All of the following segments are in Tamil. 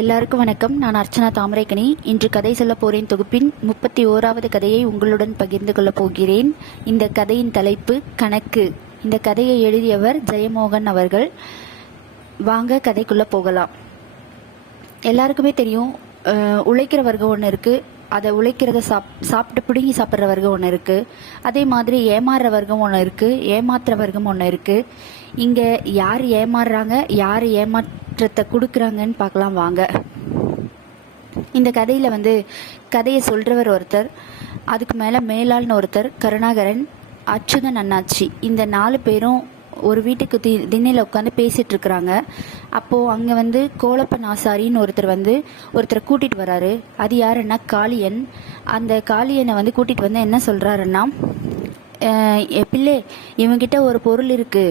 எல்லாருக்கும் வணக்கம். நான் அர்ச்சனா தாமரைக்கனி. இன்று கதை சொல்ல போறேன் தொகுப்பின் 31வது கதையை உங்களுடன் பகிர்ந்து கொள்ள போகிறேன். இந்த கதையின் தலைப்பு கணக்கு. இந்த கதையை எழுதியவர் ஜெயமோகன் அவர்கள். வாங்க கதைக்குள்ள போகலாம். எல்லாருக்குமே தெரியும், உழைக்கிற வர்க்கம் ஒன்று இருக்கு, அதை உழைக்கிறத சாப்பிட்டு பிடுங்கி சாப்பிட்ற வர்க்கம் ஒன்று இருக்கு. அதே மாதிரி ஏமாறுற வர்க்கம் ஒன்று இருக்கு, ஏமாத்துற வர்க்கம் ஒன்று இருக்கு. இங்க யார் ஏமாறுறாங்க, யார் ஏமாற்றத்தை கொடுக்குறாங்கன்னு பார்க்கலாம் வாங்க. இந்த கதையில கதையை சொல்றவர் ஒருத்தர், அதுக்கு மேலாள்னு ஒருத்தர், கருணாகரன், அச்சுதன், அண்ணாச்சி, இந்த 4 பேரும் ஒரு வீட்டுக்கு திண்ணையில் உட்காந்து பேசிட்டு இருக்கிறாங்க. அப்போ அங்க கோலப்பன் ஆசாரின்னு ஒருத்தரை கூட்டிட்டு வராரு. அது யாருன்னா காளியன். அந்த காளியனை கூட்டிட்டு என்ன சொல்றாருன்னா, பிள்ளை, இவங்கிட்ட ஒரு பொருள் இருக்கு,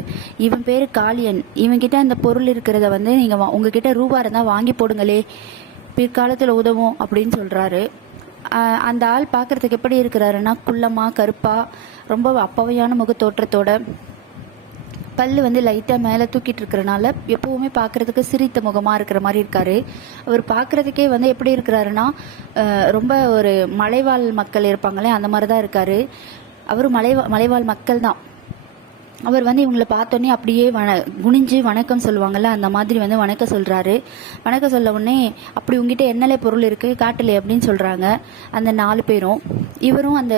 இவன் பேரு காளியன், இவங்கிட்ட அந்த பொருள் இருக்கிறத நீங்க உங்ககிட்ட ரூபா இருந்தா வாங்கி போடுங்களே, பிற்காலத்துல உதவும் அப்படின்னு சொல்றாரு. அந்த ஆள் பாக்குறதுக்கு எப்படி இருக்கிறாருன்னா, குள்ளமா கருப்பா, ரொம்ப அப்பவையான முக தோற்றத்தோட, பல்லு லைட்டா மேல தூக்கிட்டு இருக்கிறனால எப்பவுமே பாக்குறதுக்கு சிரித்த முகமா இருக்கிற மாதிரி இருக்காரு. அவர் பாக்குறதுக்கே எப்படி இருக்கிறாருன்னா, ரொம்ப ஒரு மலைவாழ் மக்கள் இருப்பாங்களே அந்த மாதிரிதான் இருக்காரு. அவரு மலைவாழ் மக்கள் தான். அவர் இவங்களை பார்த்தோன்னே அப்படியே குனிஞ்சு வணக்கம் சொல்லுவாங்கல்ல, அந்த மாதிரி வணக்கம் சொல்றாரு. வணக்கம் சொல்ல உடனே, அப்படி உங்ககிட்ட என்னலே பொருள் இருக்கு காட்டலே அப்படின்னு சொல்றாங்க அந்த 4 பேரும். இவரும் அந்த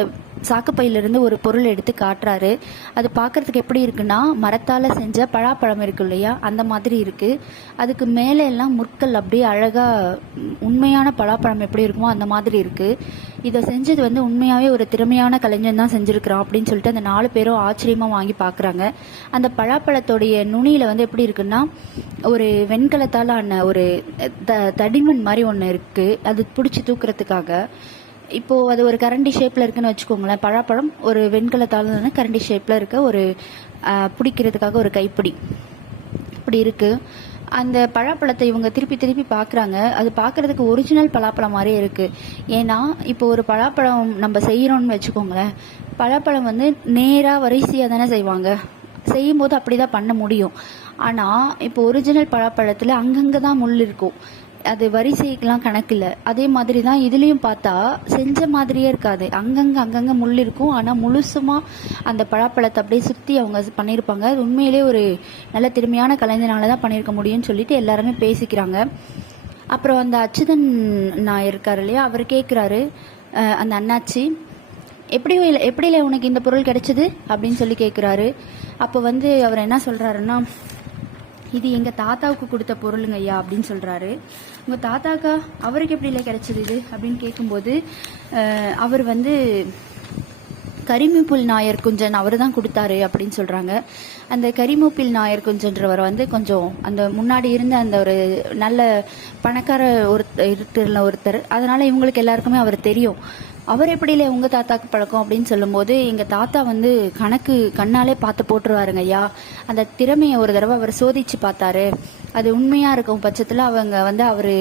சாக்குப்பையிலிருந்து ஒரு பொருள் எடுத்து காட்டுறாரு. அது பார்க்கறதுக்கு எப்படி இருக்குன்னா, மரத்தால செஞ்ச பழாப்பழம் இருக்கு இல்லையா, அந்த மாதிரி இருக்கு. அதுக்கு மேலே எல்லாம் முற்கள் அப்படியே அழகா, உண்மையான பழாப்பழம் எப்படி இருக்குமோ அந்த மாதிரி இருக்கு. இதை செஞ்சது உண்மையாவே ஒரு திறமையான கலைஞன் தான் செஞ்சிருக்கிறான் அப்படின்னு சொல்லிட்டு அந்த 4 பேரும் ஆச்சரியமா வாங்கி பாக்குறாங்க. அந்த பழாப்பழத்தோடைய நுனியில எப்படி இருக்குன்னா, ஒரு வெண்கலத்தால ஆன ஒரு தடிமண் மாதிரி ஒண்ணு இருக்கு. அது பிடிச்சி தூக்குறதுக்காக. இப்போ அது ஒரு கரண்டி ஷேப்ல இருக்குன்னு வச்சுக்கோங்களேன். பழாப்பழம் ஒரு வெண்கலத்தால கரண்டி ஷேப்ல இருக்க ஒரு பிடிக்கிறதுக்காக ஒரு கைப்பிடி இப்படி இருக்கு. அந்த பழாப்பழத்தை இவங்க திருப்பி திருப்பி பாக்குறாங்க. அது பாக்குறதுக்கு ஒரிஜினல் பழாப்பழம் மாதிரியே இருக்கு. ஏன்னா இப்போ ஒரு பழாப்பழம் நம்ம செய்யறோம்னு வச்சுக்கோங்களேன், பழாப்பழம் நேரா வரிசையா தானே செய்வாங்க. செய்யும் போது அப்படிதான் பண்ண முடியும். ஆனா இப்போ ஒரிஜினல் பழாப்பழத்துல அங்கங்கதான் முள் இருக்கும். அது வரிசைக்கெல்லாம் கணக்கு இல்லை. அதே மாதிரி தான் இதுலயும் பார்த்தா செஞ்ச மாதிரியே இருக்காது. அங்கங்க முள் இருக்கும். ஆனா முழுசுமா அந்த பழாப்பழத்தை அப்படியே சுத்தி அவங்க பண்ணியிருப்பாங்க. அது உண்மையிலேயே ஒரு நல்ல திறமையான கலைஞனாலதான் பண்ணியிருக்க முடியும்னு சொல்லிட்டு எல்லாருமே பேசிக்கிறாங்க. அப்புறம் அந்த அச்சுதன் நாயர் இருக்காரு இல்லையா, அவர் கேட்கிறாரு, அந்த அண்ணாச்சி, எப்படியில உனக்கு இந்த பொருள் கிடைச்சது அப்படின்னு சொல்லி கேட்கிறாரு. அப்போ அவர் என்ன சொல்றாருன்னா, இது எங்க தாத்தாவுக்கு கொடுத்த பொருளுங்க ஐயா அப்படின்னு சொல்றாரு. உங்க தாத்தாக்கா, அவருக்கு எப்படி இல்லை கிடைச்சது இது அப்படின்னு கேட்கும்போது, அவர் கரிமூப்பில் நாயர் குஞ்சன் அவர் தான் கொடுத்தாரு அப்படின்னு சொல்றாங்க. அந்த கரிமூப்பில் நாயர் குஞ்சன்றவர் கொஞ்சம் அந்த முன்னாடி இருந்த அந்த ஒரு நல்ல பணக்கார ஒருத்தர், அதனால இவங்களுக்கு எல்லாருக்குமே அவர் தெரியும். அவர் எப்படி இல்லை உங்க தாத்தாக்கு பழக்கம் அப்படின்னு சொல்லும்போது, எங்க தாத்தா கணக்கு கண்ணாலே பார்த்து போட்டுருவாருங்க ஐயா. அந்த திறமையை ஒரு தடவை அவர் சோதிச்சு பார்த்தாரு. அது உண்மையா இருக்கும் பட்சத்துல அவங்க அவரு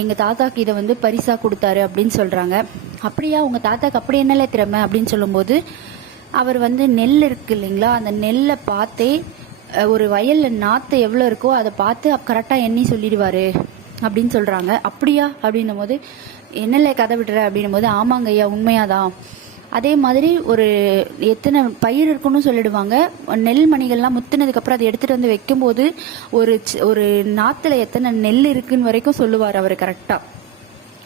எங்க தாத்தாக்கு இதை பரிசா கொடுத்தாரு அப்படின்னு சொல்றாங்க. அப்படியா, உங்க தாத்தாக்கு அப்படி என்னல திறமை அப்படின்னு சொல்லும்போது, அவர் நெல் இருக்கு இல்லைங்களா, அந்த நெல்லை பார்த்தே ஒரு வயல்ல நாத்து எவ்வளவு இருக்கோ அதை பார்த்து கரெக்டா எண்ணி சொல்லிடுவாரு அப்படின்னு சொல்றாங்க. அப்படியா அப்படின்னும் போது, என்னல கதை விடுற அப்படின்னும் போது, ஆமாங்க ஐயா உண்மையாதான். அதே மாதிரி ஒரு எத்தனை பயிர் இருக்குன்னு சொல்லிடுவாங்க. நெல் மணிகள்லாம் முத்துனதுக்கு அப்புறம் அதை எடுத்துட்டு வைக்கும் போது ஒரு நாத்துல எத்தனை நெல் இருக்குன்னு வரைக்கும் சொல்லுவார் அவர் கரெக்டா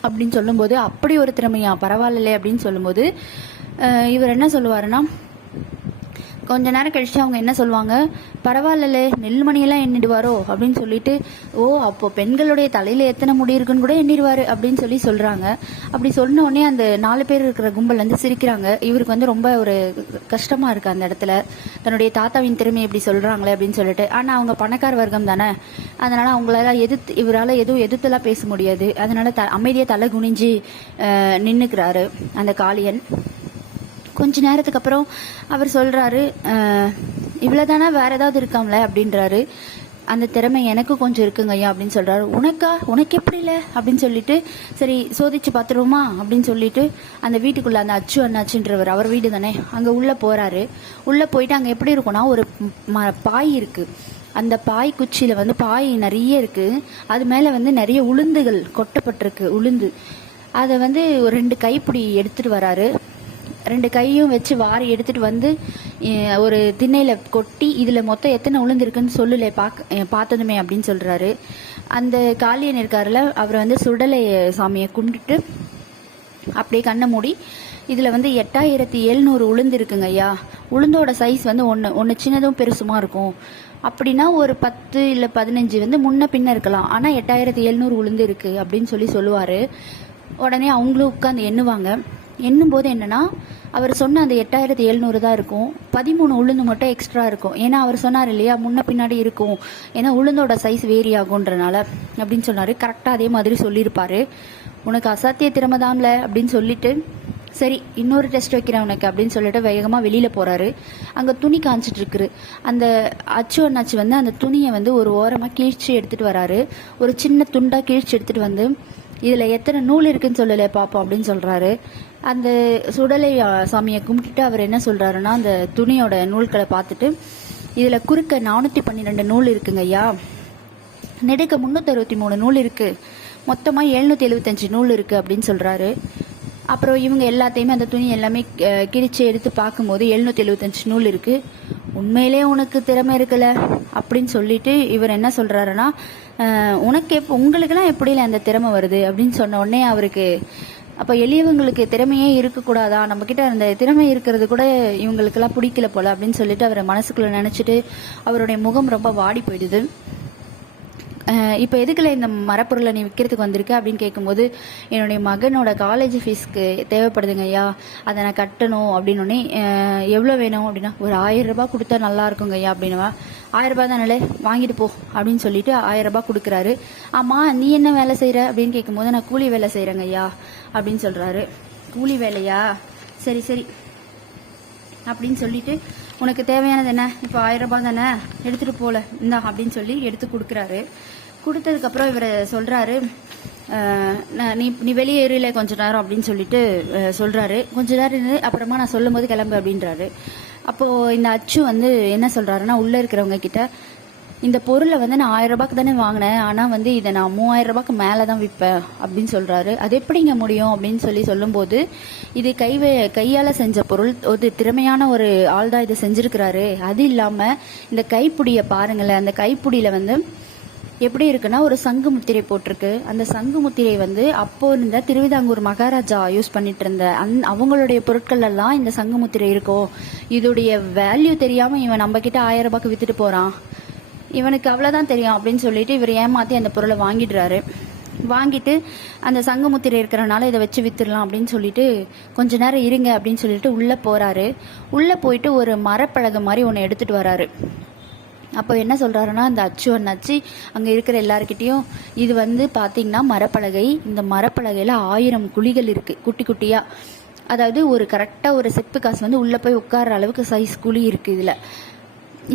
அப்படின்னு சொல்லும்போது, அப்படி ஒரு திறமையா, பரவாயில்ல அப்படின்னு சொல்லும்போது, இவர் என்ன சொல்லுவாருன்னா, கொஞ்ச நேரம் கழிச்சு அவங்க என்ன சொல்லுவாங்க, பரவாயில்ல நெல்மணியெல்லாம் எண்ணிடுவாரோ அப்படின்னு சொல்லிட்டு, ஓ அப்போ பெண்களுடைய தலையில எத்தனை முடி இருக்குன்னு கூட எண்ணிடுவாரு அப்படின்னு சொல்றாங்க. அப்படி சொன்ன உடனே அந்த 4 பேர் இருக்கிற கும்பல் சிரிக்கிறாங்க. இவருக்கு ரொம்ப ஒரு கஷ்டமா இருக்கு அந்த இடத்துல, தன்னுடைய தாத்தாவின் திறமை எப்படி சொல்றாங்களே அப்படின்னு சொல்லிட்டு. ஆனா அவங்க பணக்கார வர்க்கம் தானே, அதனால அவங்களால இவரால் எதுவும் எதிர்த்துலாம் பேச முடியாது. அதனால அமைதியா தலை குனிஞ்சு நின்னுக்கிறாரு அந்த காளியன். கொஞ்ச நேரத்துக்கு அப்புறம் அவர் சொல்றாரு, இவ்வளவுதானா, வேற ஏதாவது இருக்காம்ல அப்படின்றாரு. அந்த திறமை எனக்கு கொஞ்சம் இருக்குங்க ஐயா அப்படின்னு சொல்றாரு. உனக்கு எப்படி இல்லை அப்படின்னு சொல்லிட்டு, சரி சோதிச்சு பார்த்துருவோமா அப்படின்னு சொல்லிட்டு அந்த வீட்டுக்குள்ள அந்த அண்ணாச்சுன்றவர், அவர் வீடு தானே, அங்க உள்ள போறாரு. உள்ள போயிட்டு அங்க எப்படி இருக்கும்னா, ஒரு பாய் இருக்கு. அந்த பாய் குச்சியில் வந்து பாய் நிறைய இருக்குது. அது மேலே வந்து நிறைய உளுந்துகள் கொட்டப்பட்டிருக்கு. உளுந்து அதை வந்து ஒரு 2 கைப்பிடி எடுத்துகிட்டு வராரு. 2 கையும் வச்சு வாரி எடுத்துகிட்டு வந்து ஒரு திண்ணையில் கொட்டி, இதில் மொத்தம் எத்தனை உளுந்து இருக்குன்னு சொல்லலை பார்த்ததுமே அப்படின்னு சொல்கிறாரு. அந்த காளியன் இருக்காருல, அவர் வந்து சுடலை சாமியை கும்பிட்டுட்டு அப்படியே கண்ணை மூடி, இதில் வந்து 8700 உளுந்து இருக்குங்க ஐயா. உளுந்தோட சைஸ் வந்து ஒன்று சின்னதும் பெருசுமா இருக்கும். அப்படின்னா ஒரு 10 இல்லை 15 வந்து முன்ன பின்ன இருக்கலாம். ஆனால் 8700 உளுந்து இருக்குது அப்படின்னு சொல்லுவார். உடனே அவங்களும் உட்காந்து எண்ணுவாங்க. எண்ணும்போது என்னன்னா, அவர் சொன்ன அந்த 8700 தான் இருக்கும். 13 உளுந்து மட்டும் எக்ஸ்ட்ரா இருக்கும். ஏன்னா அவர் சொன்னார் இல்லையா, முன்ன பின்னாடி இருக்கும், ஏன்னா உளுந்தோட சைஸ் வேரி ஆகுன்றனால அப்படின்னு சொன்னார். கரெக்டாக அதே மாதிரி சொல்லியிருப்பாரு. உனக்கு அசாத்திய திறமை தான்ல அப்படின்னு சொல்லிட்டு, சரி இன்னொரு டெஸ்ட் வைக்கிறேன் உனக்கு அப்படின்னு சொல்லிட்டு வேகமாக வெளியில் போகிறாரு. அங்கே துணி காஞ்சிட்டு இருக்குது. அந்த அச்சு அண்ணாச்சி வந்து அந்த துணியை வந்து ஒரு ஓரமாக கிழிச்சு எடுத்துகிட்டு வராரு. ஒரு சின்ன துண்டாக கிழிச்சு எடுத்துகிட்டு வந்து, இதில் எத்தனை நூல் இருக்குன்னு சொல்லலை பார்ப்போம் அப்படின்னு சொல்கிறாரு. அந்த சுடலை சாமியை கும்பிட்டுட்டு அவர் என்ன சொல்கிறாருன்னா, அந்த துணியோட நூல்களை பார்த்துட்டு, இதில் குறுக்க 412 நூல் இருக்குங்க ஐயா, நெடுக்க 363 நூல் இருக்குது, மொத்தமாக 775 நூல் இருக்குது அப்படின்னு சொல்கிறாரு. அப்புறம் இவங்க எல்லாத்தையுமே அந்த துணி எல்லாமே கிழிச்சு எடுத்து பார்க்கும்போது 775 நூல் இருக்குது. உண்மையிலே உனக்கு திறமை இருக்குல்ல அப்படின்னு சொல்லிட்டு இவர் என்ன சொல்கிறாருன்னா, உங்களுக்கெல்லாம் எப்படில அந்த திறமை வருது அப்படின்னு சொன்ன உடனே அவருக்கு, அப்போ எளியவங்களுக்கு திறமையே இருக்கக்கூடாதா, நம்மக்கிட்ட அந்த திறமை இருக்கிறது கூட இவங்களுக்கெல்லாம் பிடிக்கல போல அப்படின்னு சொல்லிட்டு அவரை மனசுக்குள்ளே நினச்சிட்டு அவருடைய முகம் ரொம்ப வாடி போயிடுது. இப்போ எதுக்குள்ள இந்த மரப்பொருளை நீ விற்கிறதுக்கு வந்திருக்க அப்படின்னு கேட்கும்போது, என்னுடைய மகனோட காலேஜ் ஃபீஸ்க்கு தேவைப்படுதுங்க ஐயா, அதை நான் கட்டணும் அப்படின்னோடனே, எவ்வளோ வேணும் அப்படின்னா, ஒரு 1000 ரூபாய் கொடுத்தா நல்லா இருக்குங்க ஐயா அப்படின்னுவா. 1000 ரூபாய் தானே, வாங்கிட்டு போ அப்படின்னு சொல்லிட்டு 1000 ரூபாய் கொடுக்குறாரு. ஆமாம் நீ என்ன வேலை செய்கிற அப்படின்னு கேட்கும்போது, நான் கூலி வேலை செய்கிறேங்க ஐயா அப்படின்னு சொல்கிறாரு. கூலி வேலையா, சரி சரி அப்படின்னு சொல்லிட்டு, உனக்கு தேவையானது என்ன, இப்போ 1000 ரூபாய் தானே, எடுத்துகிட்டு போகல இந்தா அப்படின்னு சொல்லி எடுத்து கொடுக்குறாரு. கொடுத்ததுக்கப்புறம் இவர் சொல்கிறாரு, நீ வெளியே ஏறில கொஞ்ச நேரம் அப்படின்னு சொல்லிட்டு சொல்கிறாரு. கொஞ்ச நேரம் இருந்து அப்புறமா நான் சொல்லும் போது கிளம்பு அப்படின்றாரு. அப்போது இந்த அச்சு வந்து என்ன சொல்கிறாருன்னா, உள்ளே இருக்கிறவங்க கிட்ட, இந்த பொருளை வந்து நான் 1000 ரூபாய்க்கு தானே வாங்கினேன், ஆனால் வந்து இதை நான் 3000 ரூபாய்க்கு மேலே தான் விற்பேன் அப்படின்னு சொல்கிறாரு. அது எப்படிங்க முடியும் அப்படின்னு சொல்லும்போது, இது கையால் செஞ்ச பொருள், ஒரு திறமையான ஒரு ஆள் தான் இதை செஞ்சுருக்கிறாரு. அது இல்லாமல் இந்த கைப்பிடியை பாருங்களேன், அந்த கைப்பிடியில் வந்து எப்படி இருக்குன்னா, ஒரு சங்கு முத்திரை போட்டிருக்கு. அந்த சங்கு முத்திரை வந்து அப்போ இருந்த திருவிதாங்கூர் மகாராஜா யூஸ் பண்ணிட்டு இருந்த அவங்களுடைய பொருட்கள் எல்லாம் இந்த சங்கு முத்திரை இருக்கோ, இதோடைய வேல்யூ தெரியாமல் இவன் நம்ம கிட்ட 1000 ரூபாய்க்கு வித்துட்டு போகிறான், இவனுக்கு அவ்வளோதான் தெரியும் அப்படின்னு சொல்லிட்டு இவர் ஏமாற்றி அந்த பொருளை வாங்கிடுறாரு. வாங்கிட்டு அந்த சங்கமுத்திரை இருக்கிறனால இதை வச்சு வித்துடலாம் அப்படின்னு சொல்லிட்டு, கொஞ்ச நேரம் இருங்க அப்படின்னு சொல்லிட்டு உள்ளே போகிறாரு. உள்ளே போயிட்டு ஒரு மரப்பலகை மாதிரி ஒன்று எடுத்துகிட்டு வராரு. அப்போ என்ன சொல்கிறாருன்னா, அந்த அச்சு அண்ணாச்சி அங்கே இருக்கிற எல்லாருக்கிட்டேயும், இது வந்து பார்த்திங்கன்னா மரப்பலகை, இந்த மரப்பலகையில் 1000 குழிகள் இருக்குது குட்டி குட்டியாக. அதாவது ஒரு கரெக்டாக ஒரு செப்பு காசு வந்து உள்ளே போய் உட்கார்ற அளவுக்கு சைஸ் குழி இருக்குது. இதில்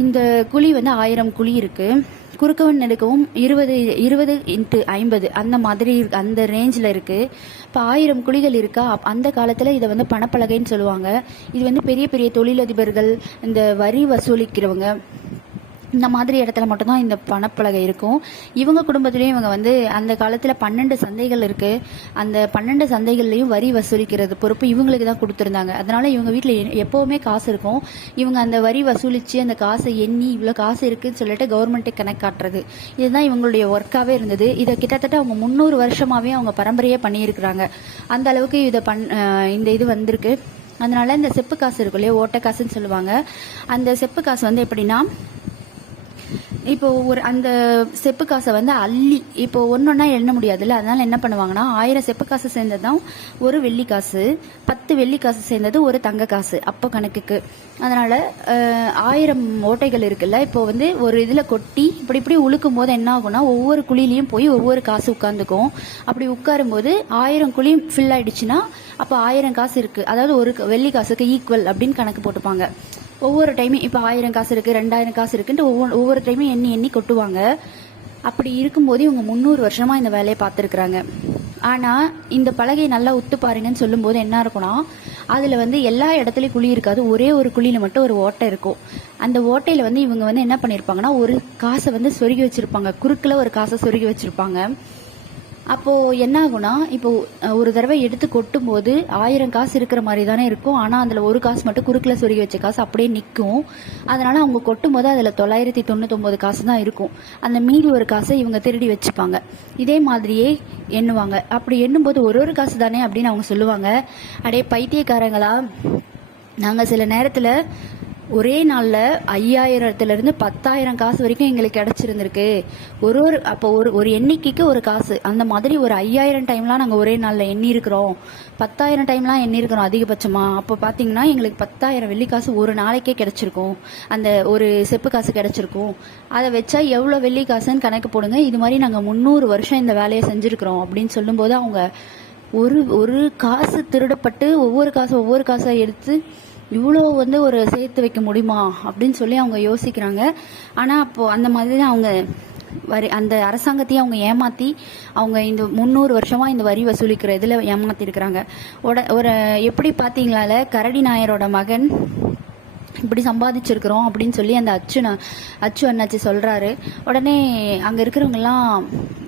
இந்த குழி வந்து 1000 குழி இருக்குது. குறுக்கவும் நெடுக்கவும் 20 × 50 அந்த மாதிரி அந்த ரேஞ்சில் இருக்குது. இப்போ 1000 குழிகள் இருக்கா. அந்த காலத்தில் இதை வந்து பணப்பலகைன்னு சொல்லுவாங்க. இது வந்து பெரிய பெரிய தொழிலதிபர்கள், இந்த வரி வசூலிக்கிறவங்க, இந்த மாதிரி இடத்துல மட்டும்தான் இந்த பணப்பலகை இருக்கும். இவங்க குடும்பத்துலேயும் இவங்க வந்து அந்த காலத்தில் 12 சந்தைகள் இருக்குது. அந்த 12 சந்தைகள்லையும் வரி வசூலிக்கிறது பொறுப்பு இவங்களுக்கு தான் கொடுத்துருந்தாங்க. அதனால் இவங்க வீட்டில் எப்போவுமே காசு இருக்கும். இவங்க அந்த வரி வசூலித்து அந்த காசை எண்ணி இவ்வளோ காசு இருக்குதுன்னு சொல்லிட்டு கவர்மெண்ட்டே கணக்கு காட்டுறது, இதுதான் இவங்களுடைய ஒர்க்காகவே இருந்தது. இதை கிட்டத்தட்ட அவங்க 300 வருஷமாகவே அவங்க பரம்பரையே பண்ணியிருக்கிறாங்க. அந்த அளவுக்கு இந்த இது வந்திருக்கு. அதனால இந்த செப்பு காசு இருக்கும் இல்லையா, ஓட்டை காசுன்னு சொல்லுவாங்க. அந்த செப்பு காசு வந்து எப்படின்னா, இப்போ அந்த செப்பு காசை வந்து அள்ளி இப்போ ஒன்றொன்னா எண்ண முடியாதுல்ல, அதனால என்ன பண்ணுவாங்கன்னா, 1000 செப்பு காசு சேர்ந்தது தான் ஒரு வெள்ளி காசு, 10 வெள்ளி காசு சேர்ந்தது ஒரு தங்க காசு அப்போ கணக்குக்கு. அதனால 1000 ஓட்டைகள் இருக்குல்ல, இப்போ வந்து ஒரு இதில் கொட்டி இப்படி உழுக்கும் போது என்ன ஆகும்னா, ஒவ்வொரு குழிலையும் போய் ஒவ்வொரு காசு உட்காந்துக்கும். அப்படி உட்காரும் போது 1000 குழி ஃபில் ஆயிடுச்சுன்னா அப்போ 1000 காசு இருக்குது, அதாவது ஒரு வெள்ளி காசுக்கு ஈக்குவல் அப்படின்னு கணக்கு போட்டுப்பாங்க. ஒவ்வொரு டைமும் இப்போ 1000 காசு இருக்குது, 2000 காசு இருக்குன்ட்டு ஒவ்வொரு டைமும் எண்ணி கொட்டுவாங்க. அப்படி இருக்கும்போது இவங்க 300 வருஷமாக இந்த வேலையை பார்த்துருக்குறாங்க. ஆனால் இந்த பலகையை நல்லா உத்து பாருங்கன்னு சொல்லும்போது என்ன இருக்குன்னா, அதில் வந்து எல்லா இடத்துலையும் குழி இருக்காது, ஒரே ஒரு குழியில் மட்டும் ஒரு ஓட்டை இருக்கும். அந்த ஓட்டையில் வந்து இவங்க வந்து என்ன பண்ணியிருப்பாங்கன்னா ஒரு காசை வந்து சொருகி வச்சுருப்பாங்க, குறுக்கில் ஒரு காசை சொருகி வச்சுருப்பாங்க. அப்போது என்ன ஆகுனா, இப்போ ஒரு தடவை எடுத்து கொட்டும் போது 1000 காசு இருக்கிற மாதிரி தானே இருக்கும். ஆனால் அதில் ஒரு காசு மட்டும் குறுக்கில் சொருகி வச்ச காசு அப்படியே நிற்கும். அதனால் அவங்க கொட்டும் போது அதில் 999 காசு தான் இருக்கும். அந்த மீதி ஒரு காசை இவங்க திருடி வச்சுப்பாங்க. இதே மாதிரியே எண்ணுவாங்க. அப்படி எண்ணும்போது ஒரு காசு தானே அப்படின்னு அவங்க சொல்லுவாங்க. அடே பைத்தியக்காரங்களா, நாங்கள் சில நேரத்தில் ஒரே நாளில் 5000லேருந்து 10,000 காசு வரைக்கும் எங்களுக்கு கிடச்சிருந்துருக்கு. அப்போ ஒரு எண்ணிக்கைக்கு ஒரு காசு, அந்த மாதிரி ஒரு 5000 டைம்லாம் நாங்கள் ஒரே நாளில் எண்ணியிருக்கிறோம், 10,000 டைம்லாம் எண்ணியிருக்கிறோம் அதிகபட்சமாக. அப்போ பார்த்தீங்கன்னா எங்களுக்கு 10,000 வெள்ளி காசு ஒரு நாளைக்கே கிடச்சிருக்கும், அந்த ஒரு செப்பு காசு கிடச்சிருக்கும். அதை வச்சா எவ்வளோ வெள்ளி காசுன்னு கணக்கு போடுங்க. இது மாதிரி நாங்கள் 300 வருஷம் இந்த வேலையை செஞ்சுருக்கிறோம் அப்படின்னு சொல்லும்போது அவங்க ஒரு காசு திருடப்பட்டு ஒவ்வொரு காசாக எடுத்து இவ்வளோ வந்து ஒரு சேர்த்து வைக்க முடியுமா அப்படின்னு சொல்லி அவங்க யோசிக்கிறாங்க. ஆனால் அப்போது அந்த மாதிரி தான் அவங்க அந்த அரசாங்கத்தையும் அவங்க ஏமாற்றி அவங்க இந்த 300 வருஷமாக இந்த வரி வசூலிக்கிற இதில் ஏமாற்றிருக்கிறாங்க. எப்படி பார்த்தீங்களால கரடி நாயரோட மகன் இப்படி சம்பாதிச்சிருக்கிறோம் அப்படின்னு சொல்லி அந்த அச்சு அண்ணாச்சி சொல்கிறாரு. உடனே அங்கே இருக்கிறவங்கெல்லாம்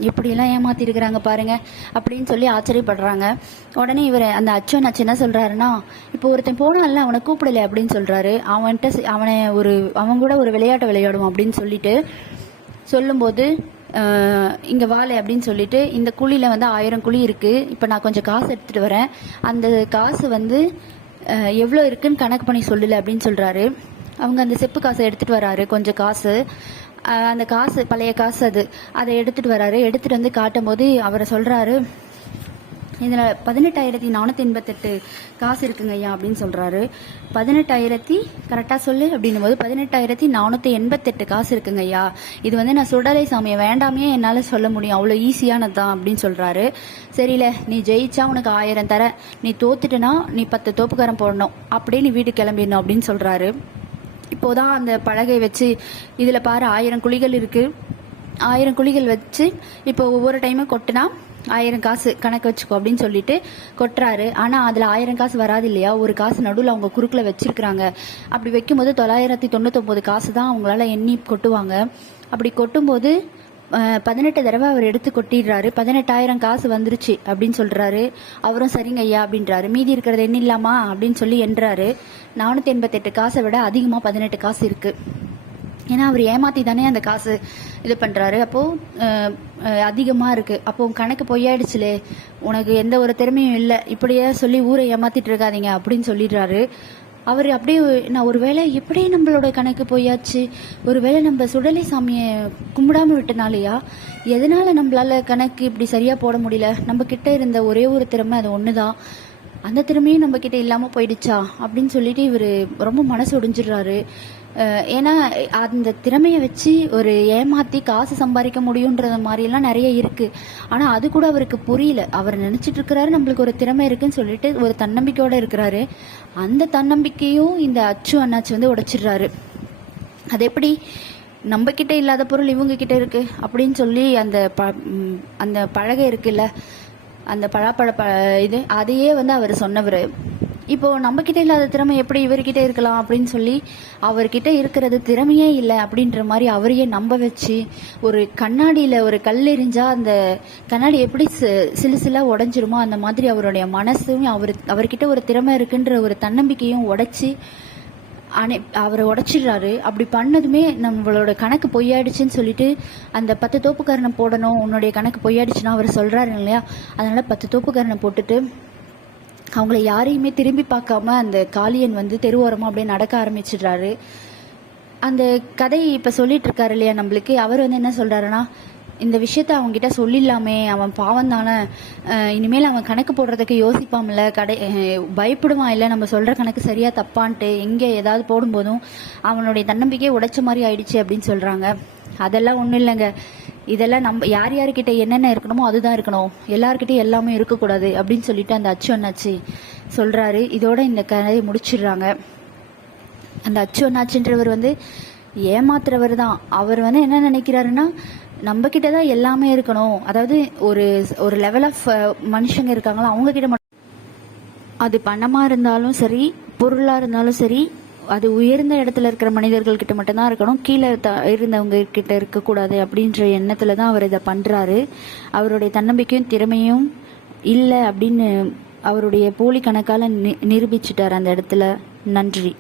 எப்படியெல்லாம் ஏமாற்றிருக்கிறாங்க பாருங்க அப்படின்னு சொல்லி ஆச்சரியப்படுறாங்க. உடனே அந்த அச்சு அண்ணாச்சி என்ன சொல்கிறாருன்னா, இப்போ ஒருத்தன் போனால அவனை கூப்பிடலை அப்படின்னு சொல்கிறாரு. அவன் கூட ஒரு விளையாட்டை விளையாடுவான் அப்படின்னு சொல்லும்போது இங்கே வாழை அப்படின்னு சொல்லிட்டு, இந்த குழியில் வந்து 1000 குழி இருக்குது, இப்போ நான் கொஞ்சம் காசு எடுத்துகிட்டு வரேன், அந்த காசு வந்து எவ்வளோ இருக்குன்னு கணக்கு பண்ணி சொல்லல அப்படின்னு சொல்கிறாரு. அவங்க அந்த செப்பு காசை எடுத்துகிட்டு வராரு, கொஞ்சம் காசு, அந்த காசு பழைய காசு அதை எடுத்துகிட்டு வராரு. எடுத்துகிட்டு வந்து காட்டும் போது அவரை சொல்கிறாரு, இதில் 18,488 காசு இருக்குங்க ஐயா அப்படின்னு சொல்கிறாரு. 18,000 கரெக்டாக சொல்லு அப்படின்னும் போது 18,488 காசு இருக்குங்க ஐயா. இது வந்து நான் சுடலை சாமியை வேண்டாமே என்னால் சொல்ல முடியும், அவ்வளோ ஈஸியானது தான் அப்படின்னு சொல்கிறாரு. சரியில்ல, நீ ஜெயிச்சா உனக்கு 1000 தர, நீ தோத்துட்டுனா நீ 10 தோப்புக்காரம் போடணும், அப்படியே நீ வீட்டுக்கு கிளம்பிடணும் அப்படின்னு சொல்கிறாரு. இப்போதான் அந்த பலகை வச்சு இதில் பாரு 1000 குழிகள் இருக்குது, 1000 குழிகள் வச்சு இப்போ ஒவ்வொரு டைமும் கொட்டினா 1000 காசு கணக்கு வச்சுக்கோ அப்படின்னு சொல்லிட்டு கொட்டுறாரு. ஆனால் அதில் 1000 காசு வராது இல்லையா, ஒரு காசு நடுவில் அவங்க குறுக்கில் வச்சிருக்கிறாங்க. அப்படி வைக்கும்போது 999 காசு தான் அவங்களால எண்ணி கொட்டுவாங்க. அப்படி கொட்டும்போது 18 தடவை அவர் எடுத்து கொட்டிடுறாரு. 18,000 காசு வந்துருச்சு அப்படின்னு சொல்கிறாரு. அவரும் சரிங்க ஐயா அப்படின்றாரு. மீதி இருக்கிறது எண்ணில்லாமா அப்படின்னு சொல்லி எண்ணுறாரு. 488 காசை விட அதிகமாக 18 காசு இருக்குது. ஏன்னா அவர் ஏமாற்றி தானே அந்த காசு இது பண்ணுறாரு. அப்போது அதிகமாக இருக்குது. அப்போது கணக்கு பொய்யாயிடுச்சுலே, உனக்கு எந்த ஒரு திறமையும் இல்லை, இப்படியே சொல்லி ஊரை ஏமாற்றிட்டு இருக்காதீங்க அப்படின்னு சொல்லிடுறாரு. அவர் அப்படியே நான் ஒருவேளை எப்படியே நம்மளோட கணக்கு போயாச்சு, ஒருவேளை நம்ம சுடலை சாமியை கும்பிடாமல் விட்டனாலையா, எதனால் நம்மளால கணக்கு இப்படி சரியாக போட முடியல, நம்ம கிட்ட இருந்த ஒரே ஒரு திறமை அது ஒன்று தான், அந்த திறமையும் நம்ம கிட்ட இல்லாமல் போயிடுச்சா அப்படின்னு சொல்லிட்டு இவர் ரொம்ப மனசு ஒடிஞ்சிடுறாரு. ஏன்னா அந்த திறமையை வச்சு ஒரு ஏமாற்றி காசு சம்பாதிக்க முடியுன்றது மாதிரிலாம் நிறைய இருக்குது. ஆனால் அது கூட அவருக்கு புரியல. அவர் நினச்சிட்டு இருக்கிறாரு நம்மளுக்கு ஒரு திறமை இருக்குன்னு சொல்லிட்டு ஒரு தன்னம்பிக்கையோடு இருக்கிறாரு. அந்த தன்னம்பிக்கையும் இந்த அச்சு அண்ணாச்சி வந்து உடைச்சிடுறாரு. அது எப்படி நம்ம கிட்ட இல்லாத பொருள் இவங்க கிட்ட இருக்கு அப்படின்னு சொல்லி அந்த பலகை இருக்குல்ல, அந்த பழாப்பழ அதையே வந்து அவர் சொன்னவர். இப்போ நம்ம கிட்ட இல்லாத திறமை எப்படி இவர்கிட்ட இருக்கலாம் அப்படின்னு சொல்லி அவர்கிட்ட இருக்கிறது திறமையே இல்லை அப்படின்ற மாதிரி அவரையே நம்ப வச்சு, ஒரு கண்ணாடியில் ஒரு கல் எறிஞ்சா அந்த கண்ணாடி எப்படி சிலுசிலாக உடஞ்சிருமோ அந்த மாதிரி அவருடைய மனசும் அவர்கிட்ட ஒரு திறமை இருக்குன்ற ஒரு தன்னம்பிக்கையும் உடைச்சி அவரை உடைச்சிடுறாரு. அப்படி பண்ணதுமே நம்மளோட கணக்கு பொய்யாயிடுச்சுன்னு சொல்லிட்டு அந்த 10 தோப்புக்காரனை போடணும், உன்னுடைய கணக்கு பொய்யாயிடுச்சுன்னா அவர் சொல்கிறாரு இல்லையா, அதனால 10 தோப்புக்காரனை போட்டுட்டு அவங்கள யாரையுமே திரும்பி பார்க்காம அந்த காளியன் வந்து தெருவோரமாக அப்படியே நடக்க ஆரம்பிச்சிடுறாரு. அந்த கதை இப்போ சொல்லிட்டு இருக்காரு இல்லையா நம்மளுக்கு, அவர் வந்து என்ன சொல்கிறாருன்னா, இந்த விஷயத்த அவங்ககிட்ட சொல்லிடலாமே, அவன் பாவம் தானே, இனிமேல் அவன் கணக்கு போடுறதுக்கு யோசிப்பான்ல, பயப்படுவான் இல்லை நம்ம சொல்கிற கணக்கு சரியா தப்பான்ட்டு, எங்கே ஏதாவது போடும்போதும் அவனுடைய தன்னம்பிக்கையை உடைச்ச மாதிரி ஆயிடுச்சு அப்படின்னு சொல்கிறாங்க. அதெல்லாம் ஒன்றும் இல்லைங்க, இதெல்லாம் நம்ம யார்கிட்ட என்னென்ன இருக்கணுமோ அதுதான் இருக்கணும், எல்லார்கிட்டையும் எல்லாமே இருக்கக்கூடாது அப்படின்னு சொல்லிட்டு அந்த அச்சு அண்ணாச்சி சொல்கிறாரு. இதோட இந்த கதையை முடிச்சிடுறாங்க. அந்த அச்சு அண்ணாச்சின்றவர் வந்து ஏமாத்துறவர் தான். அவர் வந்து என்ன நினைக்கிறாருன்னா, நம்ம கிட்ட தான் எல்லாமே இருக்கணும், அதாவது ஒரு லெவல் ஆஃப் மனுஷங்க இருக்காங்களா அவங்க கிட்ட மட்டும் அது பணமாக இருந்தாலும் சரி, பொருளாக இருந்தாலும் சரி, அது உயர்ந்த இடத்துல இருக்கிற மனிதர்கள் கிட்ட மட்டும்தான் இருக்கணும், கீழே இருந்தவங்க கிட்ட இருக்கக்கூடாது அப்படின்ற எண்ணத்துல தான் அவர் இதை பண்றாரு. அவருடைய தன்னம்பிக்கையும் திறமையும் இல்லை அப்படின்னு அவருடைய போலி கணக்கால நிரூபிச்சிட்டார் அந்த இடத்துல. நன்றி.